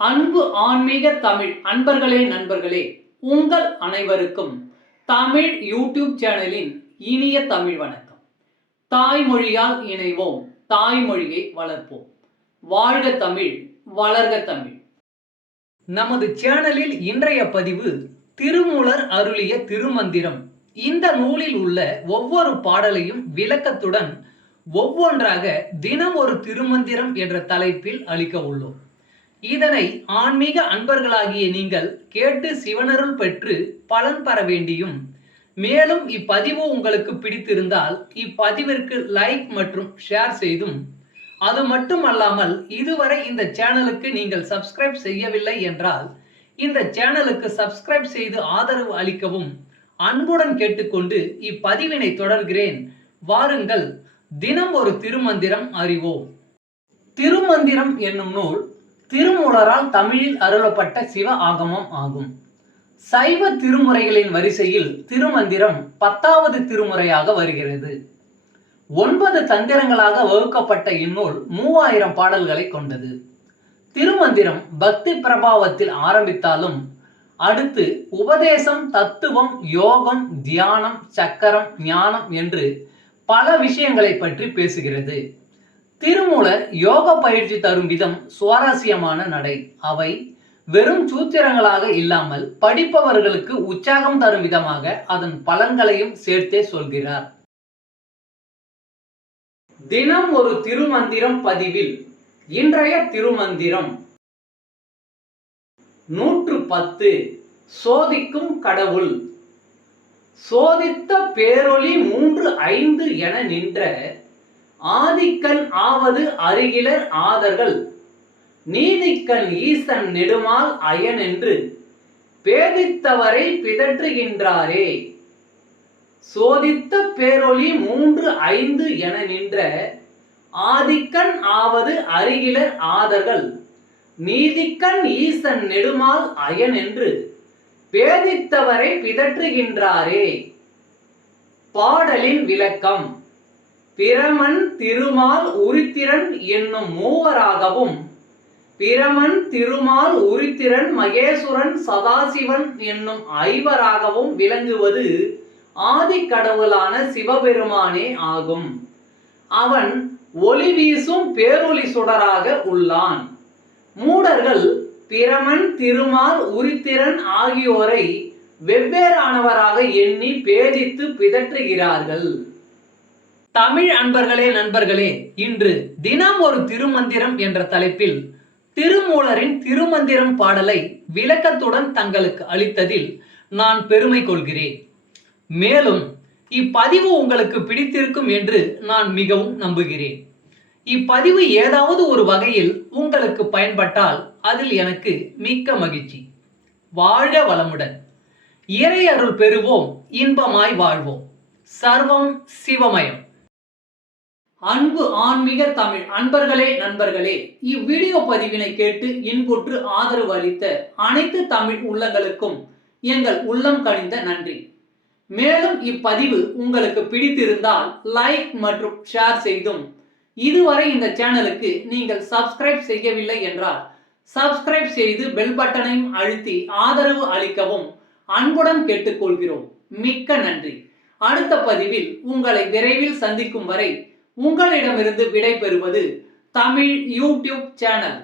அன்பு ஆன்மீக தமிழ் அன்பர்களே நண்பர்களே, உங்கள் அனைவருக்கும் தமிழ் யூடியூப் சேனலின் இனிய தமிழ் வணக்கம். தாய்மொழியால் இணைவோம், தாய்மொழியை வளர்ப்போம். வாழ்க தமிழ், வளர்க தமிழ். நமது சேனலில் இன்றைய பதிவு திருமூலர் அருளிய திருமந்திரம். இந்த நூலில் உள்ள ஒவ்வொரு பாடலையும் விளக்கத்துடன் ஒவ்வொன்றாக தினம் ஒரு திருமந்திரம் என்ற தலைப்பில் அளிக்க உள்ளோம். இதனை ஆன்மீக அன்பர்களாகிய நீங்கள் கேட்டு சிவனருள் பெற்று பலன் பெற வேண்டியும், மேலும் இப்பதிவு உங்களுக்கு பிடித்திருந்தால் இப்பதிவிற்கு லைக் மற்றும் ஷேர் செய்தும், அது மட்டுமல்லாமல் இதுவரை இந்த சேனலுக்கு நீங்கள் சப்ஸ்கிரைப் செய்யவில்லை என்றால் இந்த சேனலுக்கு சப்ஸ்கிரைப் செய்து ஆதரவு அளிக்கவும் அன்புடன் கேட்டுக்கொண்டு இப்பதிவினை தொடர்கிறேன். வாருங்கள், தினம் ஒரு திருமந்திரம் அறிவோம். திருமந்திரம் என்னும் நூல் திருமூலரால் தமிழில் அருளப்பட்ட சிவ ஆகமம் ஆகும். சைவ திருமுறைகளின் வரிசையில் திருமந்திரம் 10வது திருமுறையாக வருகிறது. 9 தந்திரங்களாக வகுக்கப்பட்ட இந்நூல் 3000 பாடல்களை கொண்டது. திருமந்திரம் பக்தி பிரபாவத்தில் ஆரம்பித்தாலும் அடுத்து உபதேசம், தத்துவம், யோகம், தியானம், சக்கரம், ஞானம் என்று பல விஷயங்களை பற்றி பேசுகிறது. திருமூலர் யோக பயிற்சி தரும் விதம் சுவாரஸ்யமான நடை. அவை வெறும் சூத்திரங்களாக இல்லாமல் படிப்பவர்களுக்கு உற்சாகம் தரும் விதமாக அதன் பலன்களையும் சேர்த்தே சொல்கிறார். தினம் ஒரு திருமந்திரம் பதிவில் இன்றைய திருமந்திரம் 110. சோதிக்கும் கடவுள். சோதித்த பேரொளி 3 5 என நின்ற ஆதிக்கண் ஆவது அருகிலர் ஆதர்கள், நீதிக்கண் ஈசன் நெடுமால் அயன் என்று பேதித்தவரை பிதற்றுகின்றாரே. சோதித்த பேரொளி 3 5 என நின்ற ஆதிக்கண் ஆவது அருகிலர் ஆதர்கள், நீதிக்கண் ஈசன் நெடுமால் அயன் என்று பேதித்தவரை பிதற்றுகின்றாரே. பாடலின் விளக்கம். பிரமன், திருமால், உருத்திரன் என்னும் மூவராகவும், பிரமன், திருமால், உருத்திரன், மகேசுரன், சதாசிவன் என்னும் 5வராகவும் விளங்குவது ஆதி கடவுளான சிவபெருமானே ஆகும். அவன் ஒளி வீசும் பேரொளி சுடராக உள்ளான். மூடர்கள் பிரமன், திருமால், உருத்திரன் ஆகியோரை வெவ்வேறானவராக எண்ணி பேதித்து பிதற்றுகிறார்கள். தமிழ் அன்பர்களே நண்பர்களே, இன்று தினம் ஒரு திருமந்திரம் என்ற தலைப்பில் திருமூலரின் திருமந்திரம் பாடலை விளக்கத்துடன் தங்களுக்கு அளித்ததில் நான் பெருமை கொள்கிறேன். மேலும் இப்பதிவு உங்களுக்கு பிடித்திருக்கும் என்று நான் மிகவும் நம்புகிறேன். இப்பதிவு ஏதாவது ஒரு வகையில் உங்களுக்கு பயன்பட்டால் அதில் எனக்கு மிக்க மகிழ்ச்சி. வாழ்க வளமுடன். இறை அருள் பெறுவோம், இன்பமாய் வாழ்வோம். சர்வம் சிவமயம். அன்பு ஆன்மீக தமிழ் அன்பர்களே நண்பர்களே, இவ்வீடியோ பதிவினை கேட்டு இன்புற்று ஆதரவு அளித்த அனைத்து தமிழ் உள்ளங்களுக்கும் எங்கள் உள்ளம் கனிந்த நன்றி. மேலும் இப்பதிவு உங்களுக்கு பிடித்திருந்தால் லைக் மற்றும் ஷேர் செய்தும், இதுவரை இந்த சேனலுக்கு நீங்கள் சப்ஸ்கிரைப் செய்யவில்லை என்றால் சப்ஸ்கிரைப் செய்து பெல் பட்டனையும் அழுத்தி ஆதரவு அளிக்கவும் அன்புடன் கேட்டுக்கொள்கிறோம். மிக்க நன்றி. அடுத்த பதிவில் உங்களை விரைவில் சந்திக்கும் வரை உங்களிடமிருந்து விடை பெறுவது தமிழ் யூடியூப் சேனல்.